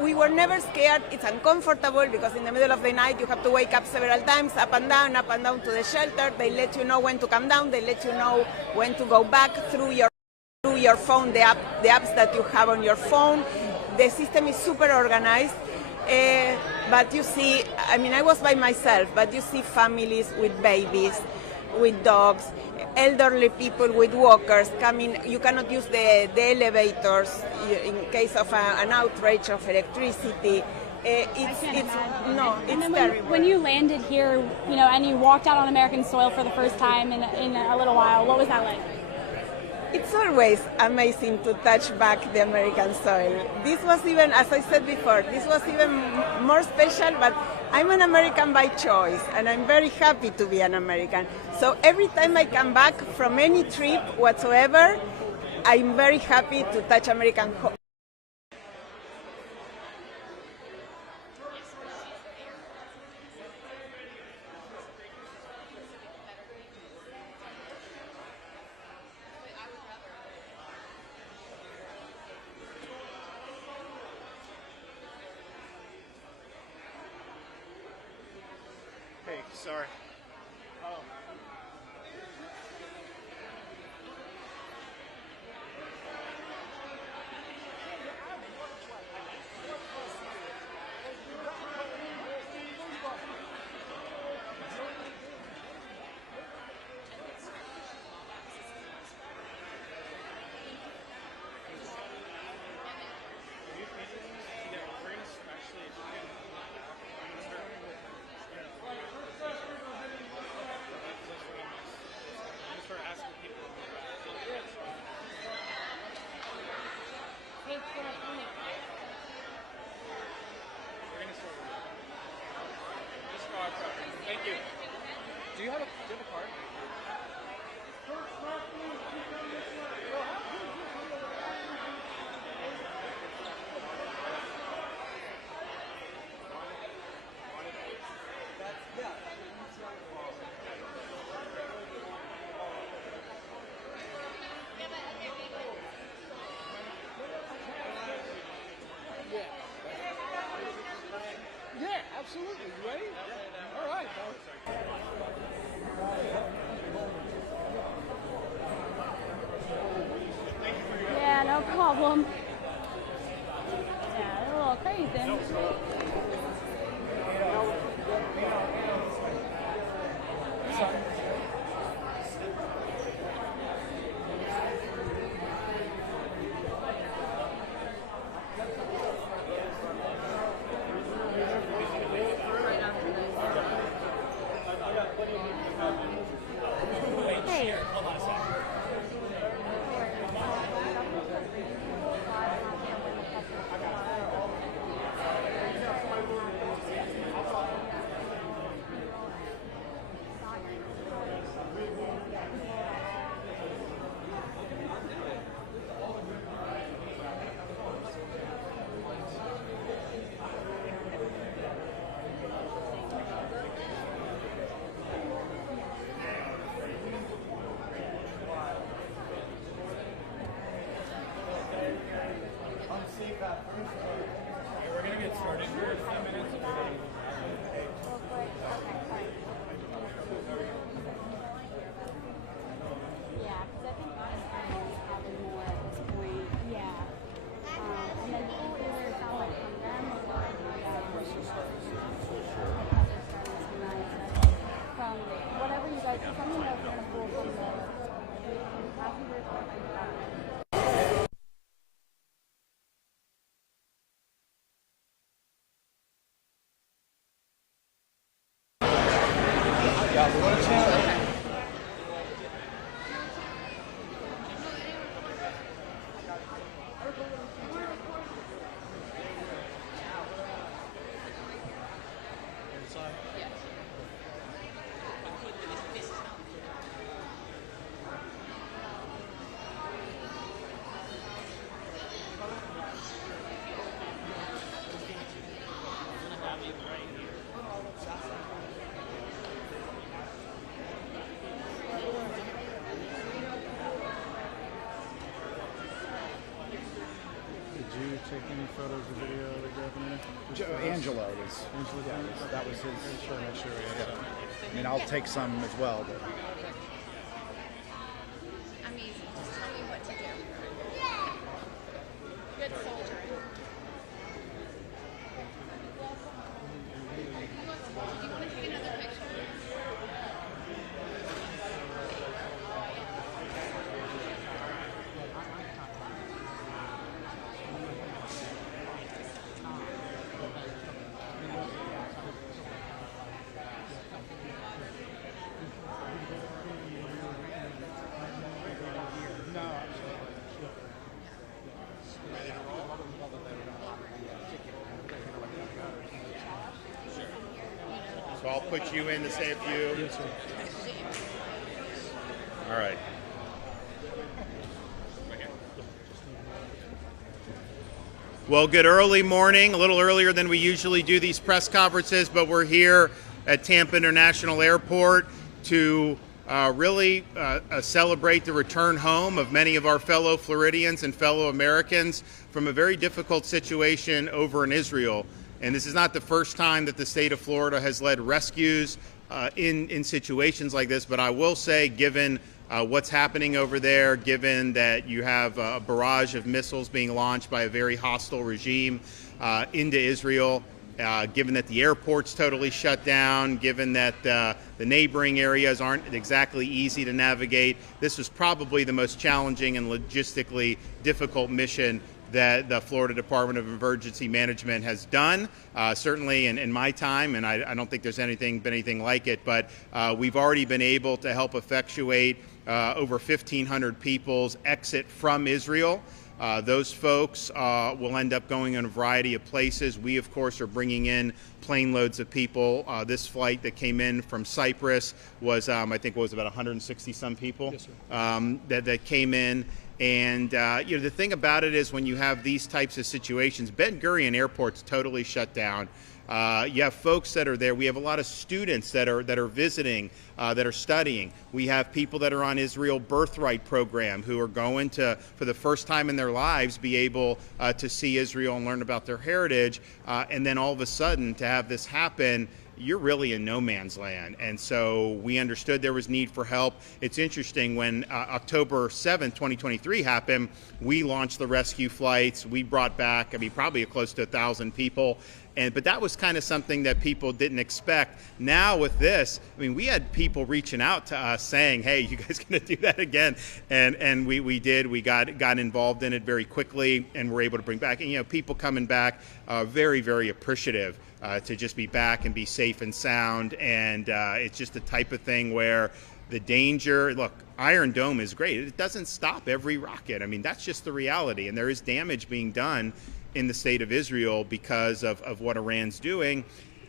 we were never scared. It's uncomfortable because in the middle of the night you have to wake up several times, up and down to the shelter. They let you know when to come down. They let you know when to go back through your phone, the apps that you have on your phone. The system is super organized. But you see, I mean, I was by myself, but you see families with babies, with dogs, elderly people with walkers coming. You cannot use the elevators in case of an outrage of electricity. It's terrible. When you landed here, and you walked out on American soil for the first time in a little while, what was that like? It's always amazing to touch back the American soil. This was even, as I said before, this was even more special, but I'm an American by choice, and I'm very happy to be an American. So every time I come back from any trip whatsoever, I'm very happy to touch American home. Hey, sorry. Oh. Thank you. Do you have a card? Yeah, absolutely. You ready? All right. Yeah, no problem. Yeah, it's a little crazy. We're going to get started here in a few minutes. Yeah, because I think honestly it's probably more at this point. Yeah. And then either it sounds like from them or from whatever you guys, because I don't know if you're going to pull from the passengers or from the government. video that Governor? Angelo was. That was his. Make sure we have Yeah. that. I mean, I'll take some as well, but. Amazing. Just tell me what to do. Good soldier. Do you want to take another picture? So I'll put you in to say a few. Yes, sir. All right. Well, good early morning, a little earlier than we usually do these press conferences, but we're here at Tampa International Airport to really celebrate the return home of many of our fellow Floridians and fellow Americans from a very difficult situation over in Israel. And this is not the first time that the state of Florida has led rescues in situations like this, but I will say, given what's happening over there, given that you have a barrage of missiles being launched by a very hostile regime into Israel, given that the airport's totally shut down, given that the neighboring areas aren't exactly easy to navigate, this was probably the most challenging and logistically difficult mission that the Florida Department of Emergency Management has done, certainly in my time, and I don't think there's been anything like it, but we've already been able to help effectuate over 1,500 people's exit from Israel. Those folks will end up going in a variety of places. We, of course, are bringing in plane loads of people. This flight that came in from Cyprus was, I think, was about 160 some people. Yes, sir. that came in. And the thing about it is, when you have these types of situations, Ben Gurion Airport's totally shut down. You have folks that are there. We have a lot of students that are visiting, that are studying. We have people that are on Israel Birthright program who are going to, for the first time in their lives, be able to see Israel and learn about their heritage. And then all of a sudden, to have this happen, you're really in no man's land. And so we understood there was need for help. It's interesting, when October 7th, 2023 happened, we launched the rescue flights. We brought back, probably close to 1,000 people. But that was kind of something that people didn't expect. Now with this, we had people reaching out to us saying, hey, you guys going to do that again? And we did. We got involved in it very quickly, and were able to bring back, and people coming back very, very appreciative to just be back and be safe and sound. And it's just the type of thing where the danger, look, Iron Dome is great. It doesn't stop every rocket. that's just the reality. And there is damage being done in the state of Israel because of what Iran's doing.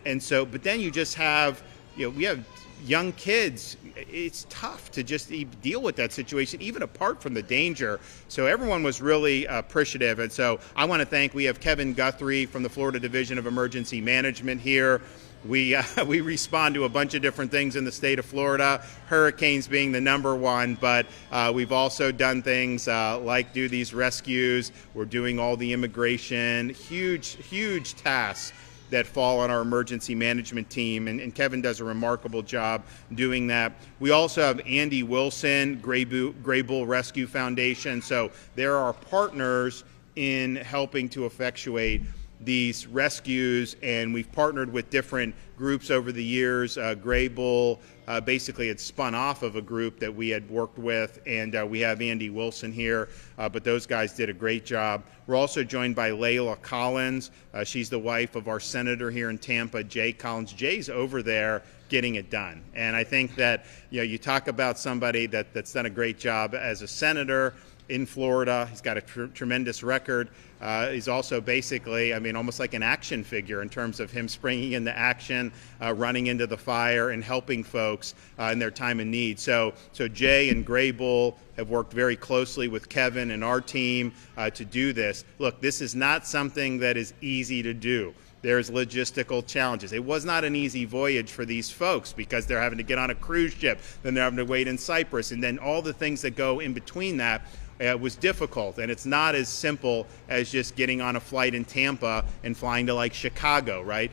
And so, but then you just have, we have young kids. It's tough to just deal with that situation, even apart from the danger. So everyone was really appreciative. And so I want to thank, we have Kevin Guthrie from the Florida Division of Emergency Management here. We respond to a bunch of different things in the state of Florida, hurricanes being the number one, but we've also done things like do these rescues. We're doing all the immigration, huge tasks that fall on our emergency management team, and Kevin does a remarkable job doing that. We also have Andy Wilson, Gray Bull Rescue Foundation. So there are partners in helping to effectuate these rescues, and we've partnered with different groups over the years. Gray Bull basically had spun off of a group that we had worked with, and we have Andy Wilson here, but those guys did a great job. We're also joined by Layla Collins. She's the wife of our senator here in Tampa, Jay Collins. Jay's over there getting it done, and I think that you talk about somebody that's done a great job as a senator in Florida. He's got a tremendous record. He's also basically, almost like an action figure in terms of him springing into action, running into the fire, and helping folks in their time of need. So Jay and Gray Bull have worked very closely with Kevin and our team to do this. Look, this is not something that is easy to do. There's logistical challenges. It was not an easy voyage for these folks because they're having to get on a cruise ship, then they're having to wait in Cyprus, and then all the things that go in between that. was difficult, and it's not as simple as just getting on a flight in Tampa and flying to like Chicago, right?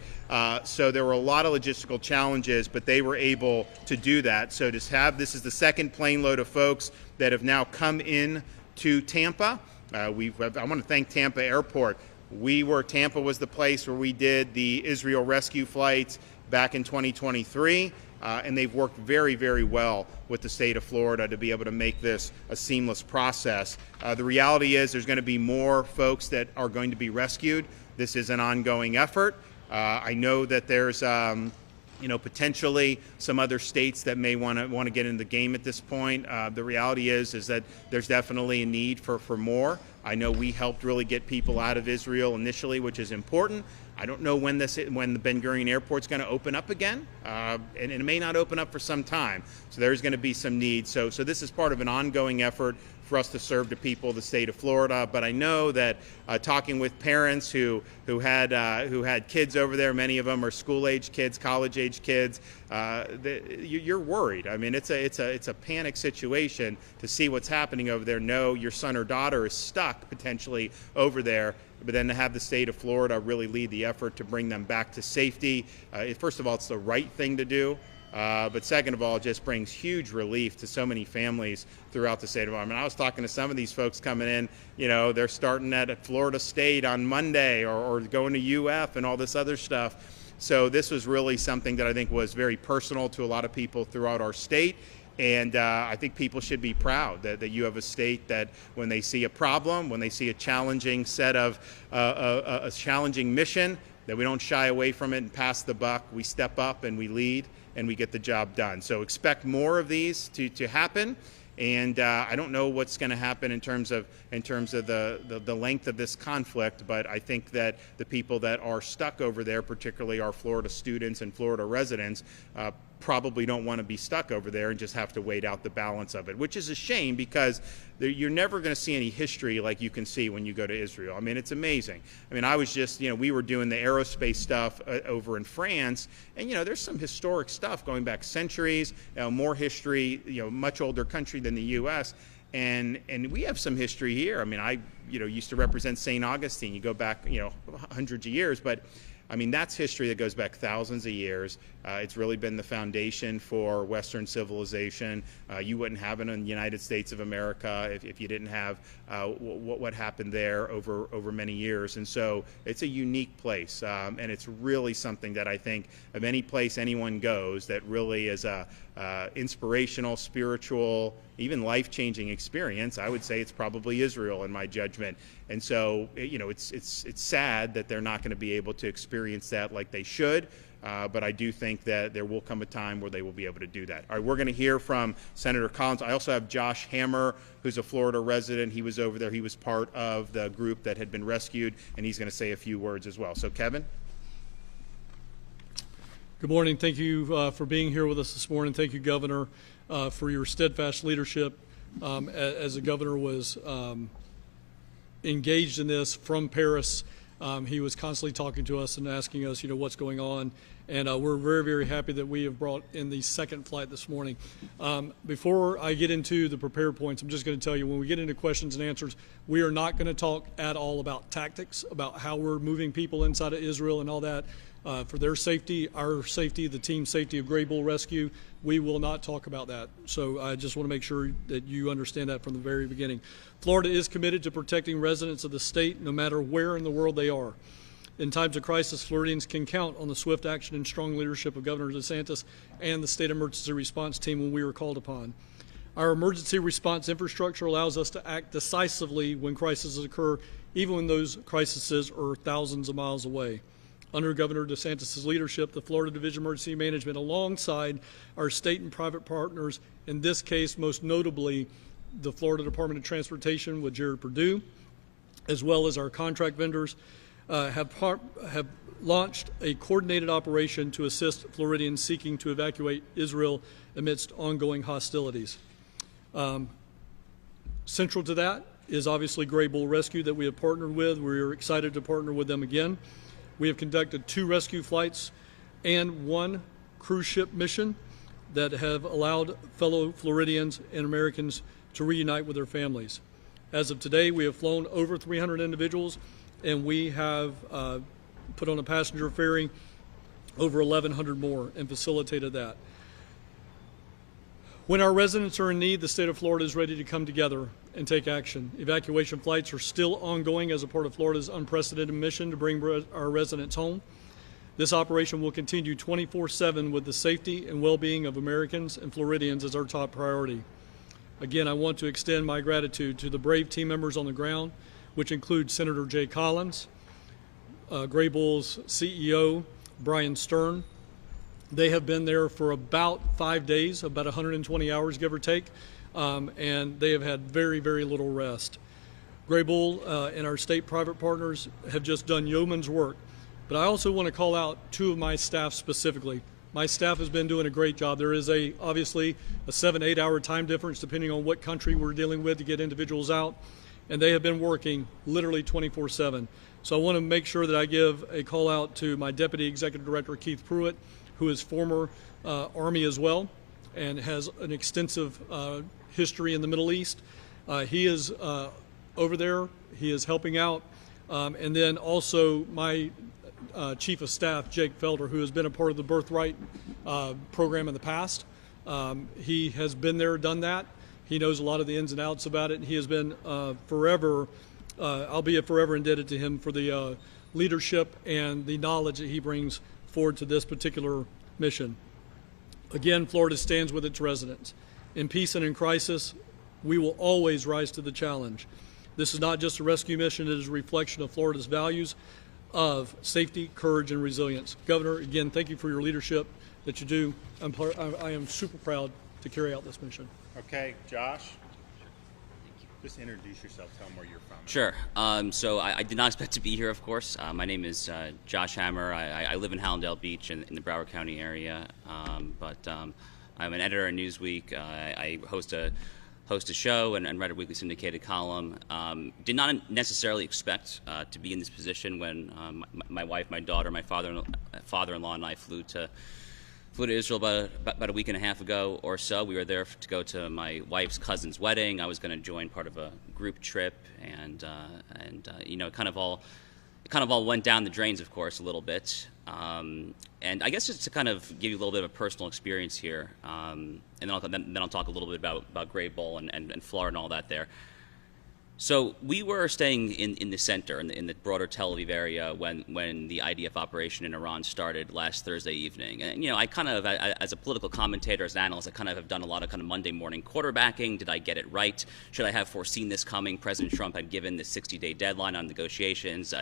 So there were a lot of logistical challenges, but they were able to do that. So to have, this is the second plane load of folks that have now come in to Tampa. I want to thank Tampa Airport. Tampa was the place where we did the Israel rescue flights back in 2023. And they've worked very, very well with the state of Florida to be able to make this a seamless process. The reality is there's going to be more folks that are going to be rescued. This is an ongoing effort. I know that there's potentially some other states that may want to get in the game at this point. The reality is that there's definitely a need for more. I know we helped really get people out of Israel initially, which is important. I don't know when the Ben Gurion Airport's going to open up again, and it may not open up for some time. So there's going to be some need. So this is part of an ongoing effort for us to serve the people of the state of Florida. But I know that talking with parents who had kids over there, many of them are school-age kids, college-age kids, you're worried. I mean, it's a panic situation to see what's happening over there. Know your son or daughter is stuck potentially over there. But then to have the state of Florida really lead the effort to bring them back to safety. First of all, it's the right thing to do. But second of all, it just brings huge relief to so many families throughout the state of Florida. I mean, I was talking to some of these folks coming in, they're starting at Florida State on Monday or going to UF and all this other stuff. So this was really something that I think was very personal to a lot of people throughout our state. And I think people should be proud that you have a state that when they see a problem, when they see a challenging set of a challenging mission, that we don't shy away from it and pass the buck. We step up and we lead and we get the job done. So expect more of these to happen. And I don't know what's going to happen in terms of the length of this conflict, but I think that the people that are stuck over there, particularly our Florida students and Florida residents, probably don't want to be stuck over there and just have to wait out the balance of it, which is a shame because you're never going to see any history like you can see when you go to Israel. I mean, it's amazing. I mean, I was just, we were doing the aerospace stuff over in France, and, there's some historic stuff going back centuries, more history, much older country than the U.S., and we have some history here. I mean, I, used to represent St. Augustine. You go back, hundreds of years, but I mean, that's history that goes back thousands of years. It's really been the foundation for Western civilization. You wouldn't have it in the United States of America if you didn't have what happened there over many years. And so it's a unique place, and it's really something that I think of any place anyone goes that really is a inspirational, spiritual, even life-changing experience. I would say it's probably Israel in my judgment. And so, it's sad that they're not going to be able to experience that like they should. But I do think that there will come a time where they will be able to do that. All right, we're going to hear from Senator Collins. I also have Josh Hammer, who's a Florida resident. He was over there. He was part of the group that had been rescued, and he's going to say a few words as well. So, Kevin? Good morning. Thank you for being here with us this morning. Thank you, Governor, for your steadfast leadership as the governor was engaged in this from Paris. He was constantly talking to us and asking us, what's going on. And we're very, very happy that we have brought in the second flight this morning. Before I get into the prepared points, I'm just going to tell you, when we get into questions and answers, we are not going to talk at all about tactics, about how we're moving people inside of Israel and all that. For their safety, our safety, the team safety of Gray Bull Rescue, we will not talk about that. So I just want to make sure that you understand that from the very beginning. Florida is committed to protecting residents of the state no matter where in the world they are. In times of crisis, Floridians can count on the swift action and strong leadership of Governor DeSantis and the state emergency response team when we are called upon. Our emergency response infrastructure allows us to act decisively when crises occur, even when those crises are thousands of miles away. Under Governor DeSantis' leadership, the Florida Division of Emergency Management, alongside our state and private partners, in this case most notably the Florida Department of Transportation with Jared Perdue, as well as our contract vendors, have launched a coordinated operation to assist Floridians seeking to evacuate Israel amidst ongoing hostilities. Central to that is obviously Gray Bull Rescue that we have partnered with. We are excited to partner with them again. We have conducted 2 rescue flights and 1 cruise ship mission that have allowed fellow Floridians and Americans to reunite with their families. As of today, we have flown over 300 individuals, and we have put on a passenger ferry over 1,100 more and facilitated that. When our residents are in need, the state of Florida is ready to come together and take action. Evacuation flights are still ongoing as a part of Florida's unprecedented mission to bring our residents home. This operation will continue 24/7 with the safety and well-being of Americans and Floridians as our top priority. Again, I want to extend my gratitude to the brave team members on the ground, which include Senator Jay Collins, Graybull's CEO, Brian Stern. They have been there for about 5 days, about 120 hours, give or take, and they have had very, very little rest. Graybull and our state private partners have just done yeoman's work. But I also want to call out two of my staff specifically. My staff has been doing a great job. There is obviously a 7-8 hour time difference depending on what country we're dealing with to get individuals out, and they have been working literally 24/7. So I want to make sure that I give a call out to my Deputy Executive Director, Keith Pruitt, who is former Army as well and has an extensive history in the Middle East. He is over there. He is helping out. And then also my Chief of Staff, Jake Felder, who has been a part of the Birthright program in the past. He has been there, done that. He knows a lot of the ins and outs about it. He has been forever, I'll be forever indebted to him for the leadership and the knowledge that he brings forward to this particular mission. Again, Florida stands with its residents. In peace and in crisis, we will always rise to the challenge. This is not just a rescue mission, it is a reflection of Florida's values of safety, courage, and resilience. Governor, again, thank you for your leadership that you do. I am super proud to carry out this mission. Okay, Josh? Just introduce yourself, tell them where you're from. Sure. So I did not expect to be here, of course. My name is Josh Hammer. I live in Hallandale Beach in the Broward County area, but I'm an editor at Newsweek. I host a show and write a weekly syndicated column. Did not necessarily expect to be in this position when my wife, my daughter, my father-in-law, and I flew to Israel about a week and a half ago or so. We were there to go to my wife's cousin's wedding. I was going to join part of a group trip, and you know, it kind of all went down the drains, of course, a little bit. And I guess just to kind of give you a little bit of a personal experience here, and then I'll talk a little bit about Graybull and Florida and all that there. So we were staying in the center, in the broader Tel Aviv area when the IDF operation in Iran started last Thursday evening. And, you know, I kind of, as a political commentator, as an analyst, I kind of have done a lot of kind of Monday morning quarterbacking. Did I get it right? Should I have foreseen this coming? President Trump had given the 60-day deadline on negotiations.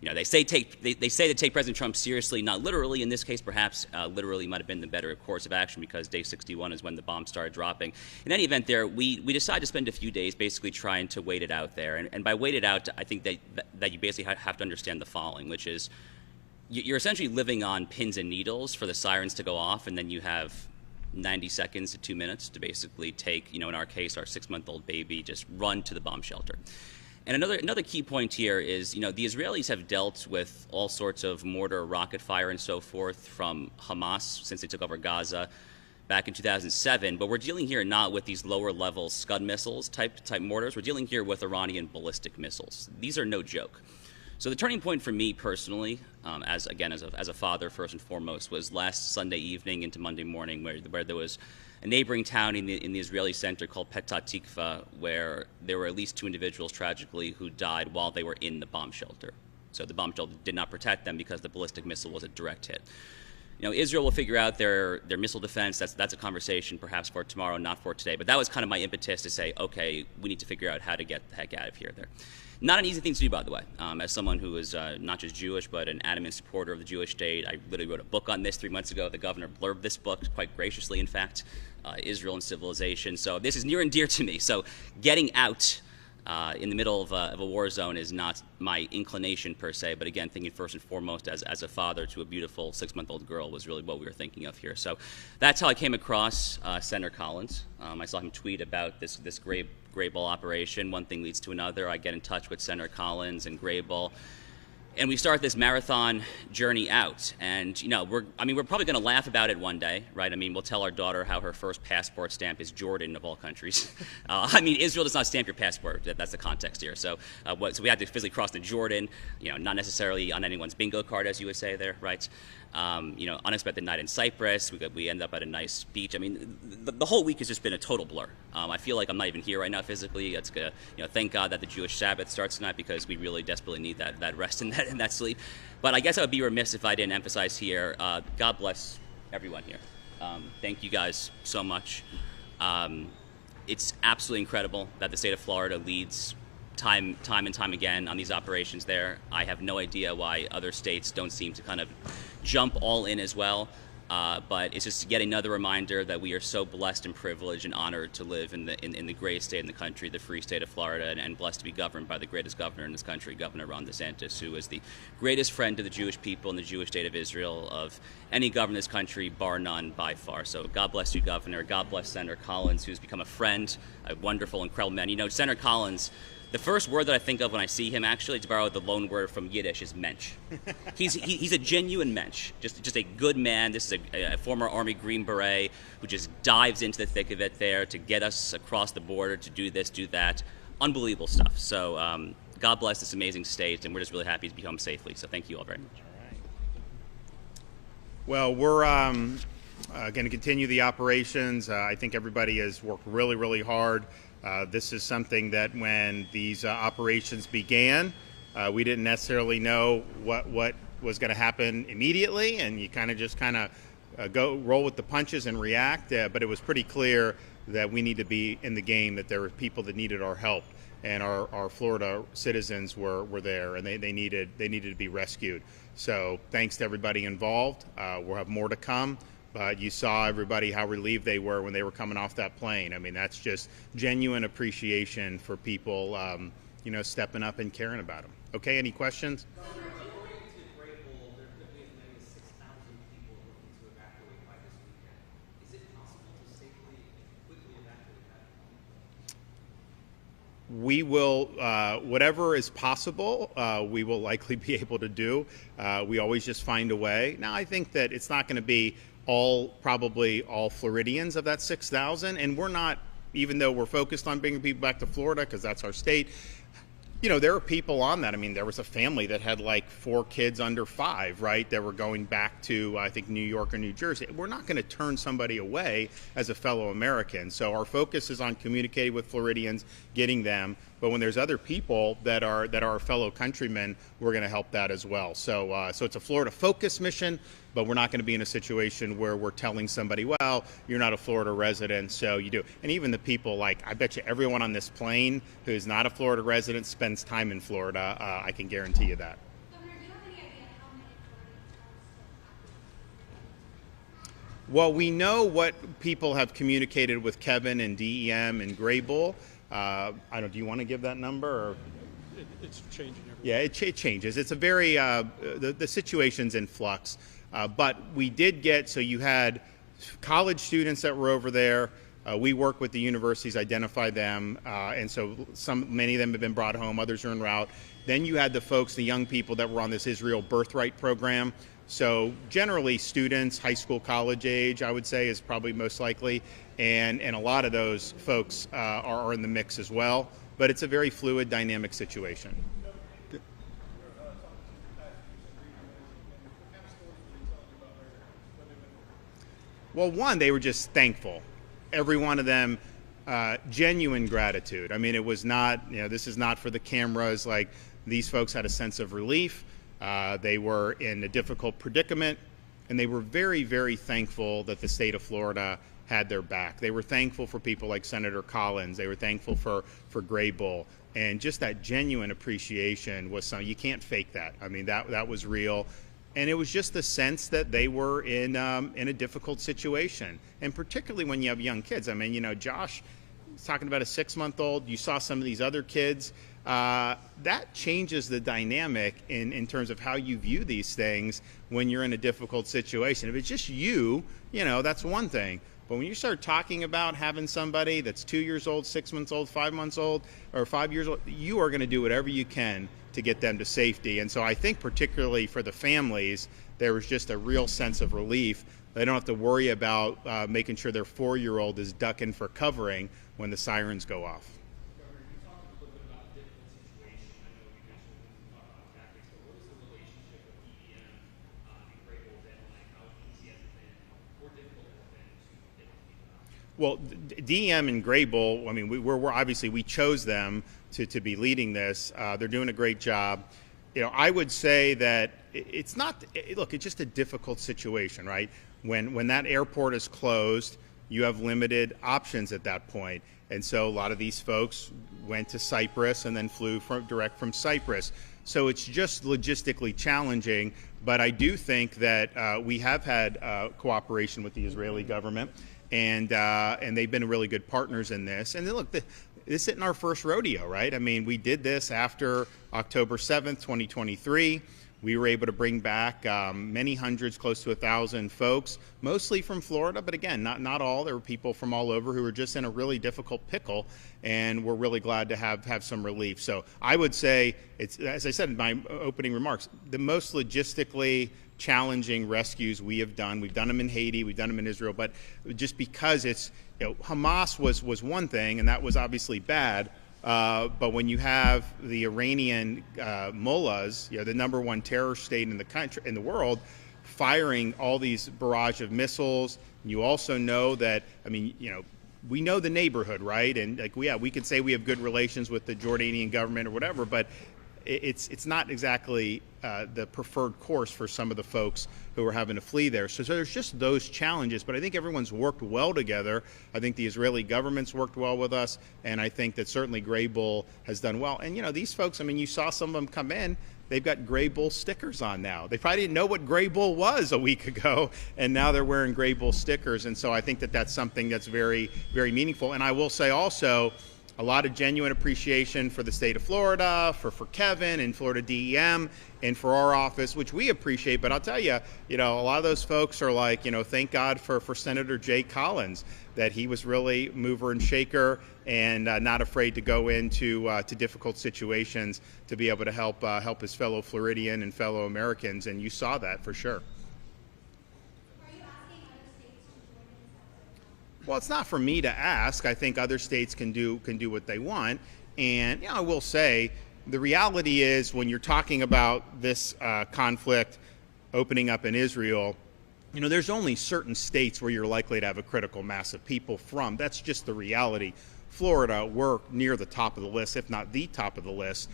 You know, they say to take President Trump seriously, not literally. In this case, perhaps literally might have been the better course of action because day 61 is when the bombs started dropping. In any event, we decided to spend a few days basically trying to wait it out there. And by wait it out, I think that you basically have to understand the following, which is you're essentially living on pins and needles for the sirens to go off, and then you have 90 seconds to 2 minutes to basically take, you know, in our case, our 6-month-old baby, just run to the bomb shelter. And another key point here is, you know, the Israelis have dealt with all sorts of mortar, rocket fire, and so forth from Hamas since they took over Gaza back in 2007. But we're dealing here not with these lower-level Scud missiles type mortars. We're dealing here with Iranian ballistic missiles. These are no joke. So the turning point for me personally, as a father first and foremost, was last Sunday evening into Monday morning, where there was a neighboring town in the Israeli center called Petah Tikva, where there were at least 2 individuals tragically who died while they were in the bomb shelter. So the bomb shelter did not protect them because the ballistic missile was a direct hit. You know, Israel will figure out their missile defense. That's a conversation perhaps for tomorrow, not for today. But that was kind of my impetus to say, okay, we need to figure out how to get the heck out of here there. Not an easy thing to do, by the way. As someone who is not just Jewish, but an adamant supporter of the Jewish state, I literally wrote a book on this 3 months ago. The governor blurbed this book quite graciously, in fact, Israel and Civilization. So this is near and dear to me. So getting out in the middle of a war zone is not my inclination per se, but again, thinking first and foremost as a father to a beautiful 6-month-old girl was really what we were thinking of here. So that's how I came across Senator Collins. I saw him tweet about this Graybull operation. One thing leads to another. I get in touch with Senator Collins and Graybull. and we start this marathon journey out. And we're probably going to laugh about it one day, right? I mean, we'll tell our daughter how her first passport stamp is Jordan of all countries. Israel does not stamp your passport. That's the context here. So so we had to physically cross the Jordan, not necessarily on anyone's bingo card, as you would say there, right? Unexpected night in Cyprus. We end up at a nice beach. I mean, the whole week has just been a total blur. I feel like I'm not even here right now physically. It's thank God that the Jewish Sabbath starts tonight, because we really desperately need that rest and that sleep. But I guess I would be remiss if I didn't emphasize here. God bless everyone here. Thank you guys so much. It's absolutely incredible that the state of Florida leads time and time again on these operations there. I have no idea why other states don't seem to kind of jump all in as well. But it's just yet another reminder that we are so blessed and privileged and honored to live in the greatest state in the country, the free state of Florida, and blessed to be governed by the greatest governor in this country, Governor Ron DeSantis, who is the greatest friend to the Jewish people and the Jewish state of Israel of any governor in this country, bar none, by far. So God bless you, Governor. God bless Senator Collins, who's become a friend, a wonderful, incredible man. Senator Collins, the first word that I think of when I see him, actually, to borrow the loan word from Yiddish, is mensch. He's a genuine mensch, just a good man. This is a former Army Green Beret who just dives into the thick of it there to get us across the border, to do this, do that. Unbelievable stuff. So God bless this amazing state, and we're just really happy to be home safely. So thank you all very much. Well, we're going to continue the operations. I think everybody has worked really, really hard. This is something that when these operations began, we didn't necessarily know what was going to happen immediately, and you kind of go roll with the punches and react. But it was pretty clear that we need to be in the game, that there were people that needed our help, and our Florida citizens were there, and they needed to be rescued. So thanks to everybody involved. We'll have more to come. But you saw everybody how relieved they were when they were coming off that plane. I mean, that's just genuine appreciation for people, stepping up and caring about them. Okay, any questions? We will, whatever is possible, we will likely be able to do. We always just find a way. Now, I think that it's not going to be probably all Floridians of that 6,000, and we're not, even though we're focused on bringing people back to Florida because that's our state, there are people on that. I mean, there was a family that had like 4 kids under 5, right, that were going back to, I think, New York or New Jersey. We're not going to turn somebody away as a fellow American. So our focus is on communicating with Floridians, getting them. But when there's other people that are fellow countrymen, we're going to help that as well. So it's a Florida focus mission, but we're not going to be in a situation where we're telling somebody, well, you're not a Florida resident, so you do. And even the people, I bet you everyone on this plane who is not a Florida resident spends time in Florida. I can guarantee you that. Governor, do you have any idea how many Floridians are? Well, we know what people have communicated with Kevin and DEM and Graybull. Do you want to give that number? Or? It's changing every Yeah, it changes. It's a very, the situation's in flux. But we did get, so you had college students that were over there. We work with the universities, identify them, and so many of them have been brought home, others are en route. Then you had the folks, the young people that were on this Israel Birthright program. So generally students, high school, college age, I would say, is probably most likely. And a lot of those folks are in the mix as well. But it's a very fluid, dynamic situation. Well, one, they were just thankful. Every one of them, genuine gratitude. I mean, it was not, this is not for the cameras. Like, these folks had a sense of relief. They were in a difficult predicament, and they were very, very thankful that the state of Florida had their back. They were thankful for people like Senator Collins. They were thankful for Graybull. And just that genuine appreciation was something, you can't fake that. I mean, that was real. And it was just the sense that they were in a difficult situation. And particularly when you have young kids. I mean, Josh was talking about a 6-month-old. You saw some of these other kids. That changes the dynamic in terms of how you view these things when you're in a difficult situation. If it's just you, that's one thing. But when you start talking about having somebody that's 2 years old, 6 months old, 5 months old, or 5 years old, you are going to do whatever you can to get them to safety. And so I think particularly for the families, there was just a real sense of relief. They don't have to worry about making sure their 4-year-old is ducking for covering when the sirens go off. Well, DEM and Grable, I mean, we're obviously, we chose them to be leading this. They're doing a great job. You know, I would say that it's not, look, it's just a difficult situation, right? When that airport is closed, you have limited options at that point. And so a lot of these folks went to Cyprus and then flew direct from Cyprus. So it's just logistically challenging, but I do think that we have had cooperation with the Israeli government. And they've been really good partners in this. And then look, this isn't our first rodeo, right? I mean, we did this after October 7th, 2023. We were able to bring back many hundreds, close to 1,000 folks, mostly from Florida, but again, not all. There were people from all over who were just in a really difficult pickle, and we're really glad to have some relief. So I would say, it's, as I said in my opening remarks, the most logistically challenging rescues we have done. We've done them in Haiti, we've done them in Israel, but just because it's, you know, Hamas was one thing, and that was obviously bad. But when you have the Iranian mullahs, you know, the #1 terror state in the country, in the world, firing all these barrage of missiles, you also know that, I mean, you know, we know the neighborhood, right? And like, yeah, we could say we have good relations with the Jordanian government or whatever, but it's not exactly the preferred course for some of the folks who are having to flee there. So there's just those challenges, but I think everyone's worked well together. I think the Israeli government's worked well with us, and I think that certainly Gray Bull has done well. And, you know, these folks, I mean, you saw some of them come in, they've got Gray Bull stickers on now. They probably didn't know what Gray Bull was a week ago, and now they're wearing Gray Bull stickers. And so I think that that's something that's very, very meaningful. And I will say also, a lot of genuine appreciation for the state of Florida, for Kevin and Florida DEM, and for our office, which we appreciate. But I'll tell you, you know, a lot of those folks are like, you know, thank God for Senator Jay Collins, that he was really mover and shaker and not afraid to go into to difficult situations to be able to help his fellow Floridian and fellow Americans. And you saw that for sure. Well, it's not for me to ask. I think other states can do what they want. And, you know, I will say, the reality is when you're talking about this conflict opening up in Israel, you know, there's only certain states where you're likely to have a critical mass of people from. That's just the reality. Florida, we're near the top of the list, if not the top of the list,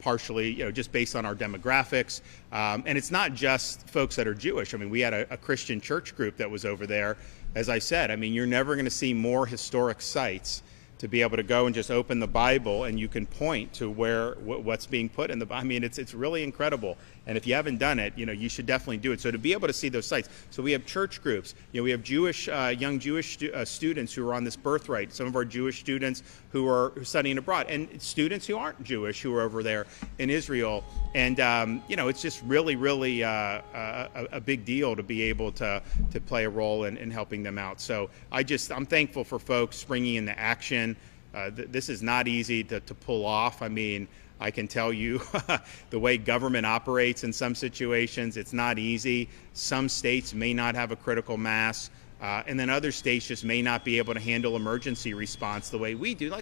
partially, you know, just based on our demographics. And it's not just folks that are Jewish. I mean, we had a Christian church group that was over there. As I said, I mean, you're never going to see more historic sites to be able to go and just open the Bible and you can point to what's being put in the Bible. I mean, it's really incredible. And if you haven't done it, you know, you should definitely do it. So to be able to see those sites. So we have church groups. You know, we have Jewish, young Jewish students who are on this birthright. Some of our Jewish students who are studying abroad, and students who aren't Jewish who are over there in Israel. And, you know, it's just really, really a big deal to be able to play a role in helping them out. So I'm thankful for folks springing into action. This is not easy to pull off. I mean, I can tell you the way government operates in some situations, it's not easy. Some states may not have a critical mass, and then other states just may not be able to handle emergency response the way we do.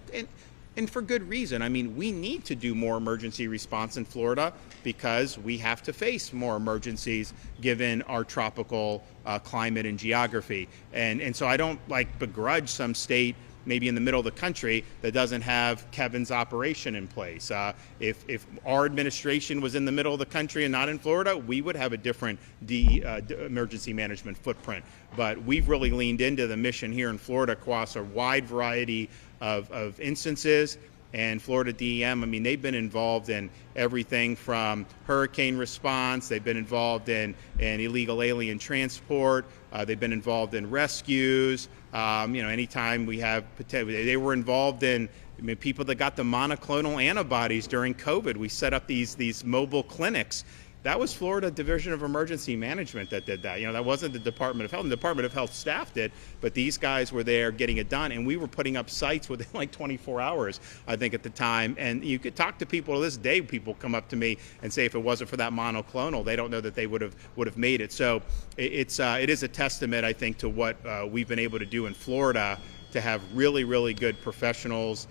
And for good reason. I mean, we need to do more emergency response in Florida because we have to face more emergencies given our tropical climate and geography. And so I don't begrudge some state maybe in the middle of the country that doesn't have Kevin's operation in place. If our administration was in the middle of the country and not in Florida, we would have a different emergency management footprint. But we've really leaned into the mission here in Florida across a wide variety of instances. And Florida DEM, I mean, they've been involved in everything from hurricane response, they've been involved in illegal alien transport, they've been involved in rescues. You know, anytime we have, they were involved in, I mean, people that got the monoclonal antibodies during COVID. We set up these mobile clinics That was Florida Division of Emergency Management that did that. That wasn't the Department of Health. The Department of Health staffed it, but these guys were there getting it done, and we were putting up sites within like 24 hours, I think, at the time. And you could talk to people to this day. People come up to me and say if it wasn't for that monoclonal, they don't know that they would have made it. So it is a testament, I think, to what we've been able to do in Florida to have really, really good professionals,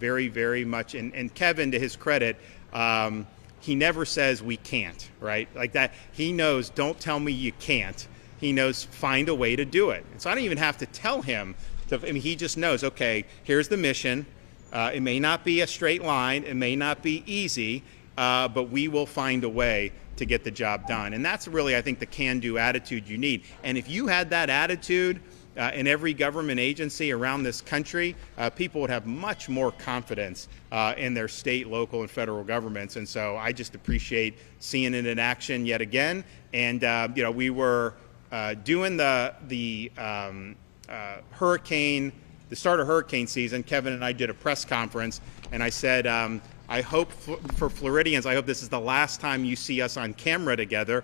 very, very much. And Kevin, to his credit, he never says we can't, right? Like that. He knows, don't tell me you can't. He knows, find a way to do it. And so I don't even have to tell him. He just knows, okay, here's the mission. It may not be a straight line. It may not be easy, but we will find a way to get the job done. And that's really, I think, the can-do attitude you need. And if you had that attitude in every government agency around this country, people would have much more confidence in their state, local, and federal governments. And so I just appreciate seeing it in action yet again. And we were doing the start of hurricane season. Kevin and I did a press conference, and I said, I hope for Floridians, I hope this is the last time you see us on camera together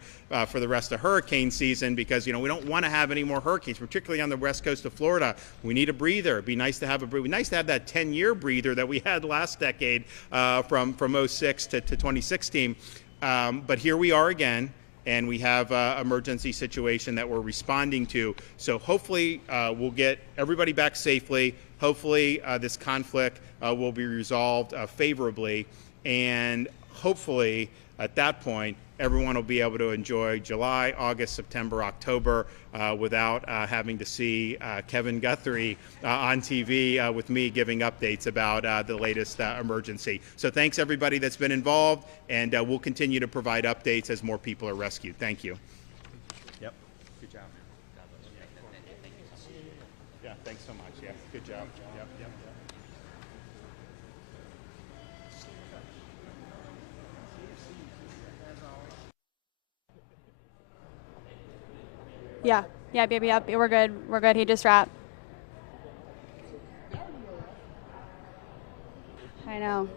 for the rest of hurricane season, because we don't want to have any more hurricanes, particularly on the west coast of Florida. We need a breather. It'd be nice to have that 10-year breather that we had last decade from 06 to 2016. But here we are again, and we have an emergency situation that we're responding to. So hopefully we'll get everybody back safely. Hopefully this conflict will be resolved favorably, and hopefully at that point everyone will be able to enjoy July, August, September, October without having to see Kevin Guthrie on TV with me giving updates about the latest emergency. So thanks everybody that's been involved, and we'll continue to provide updates as more people are rescued. Thank you. Yep. Good job. Yeah, thanks so much. Yeah, good job. Yep, yep, yep. Yeah. Yep. We're good. We're good. He just wrapped. I know.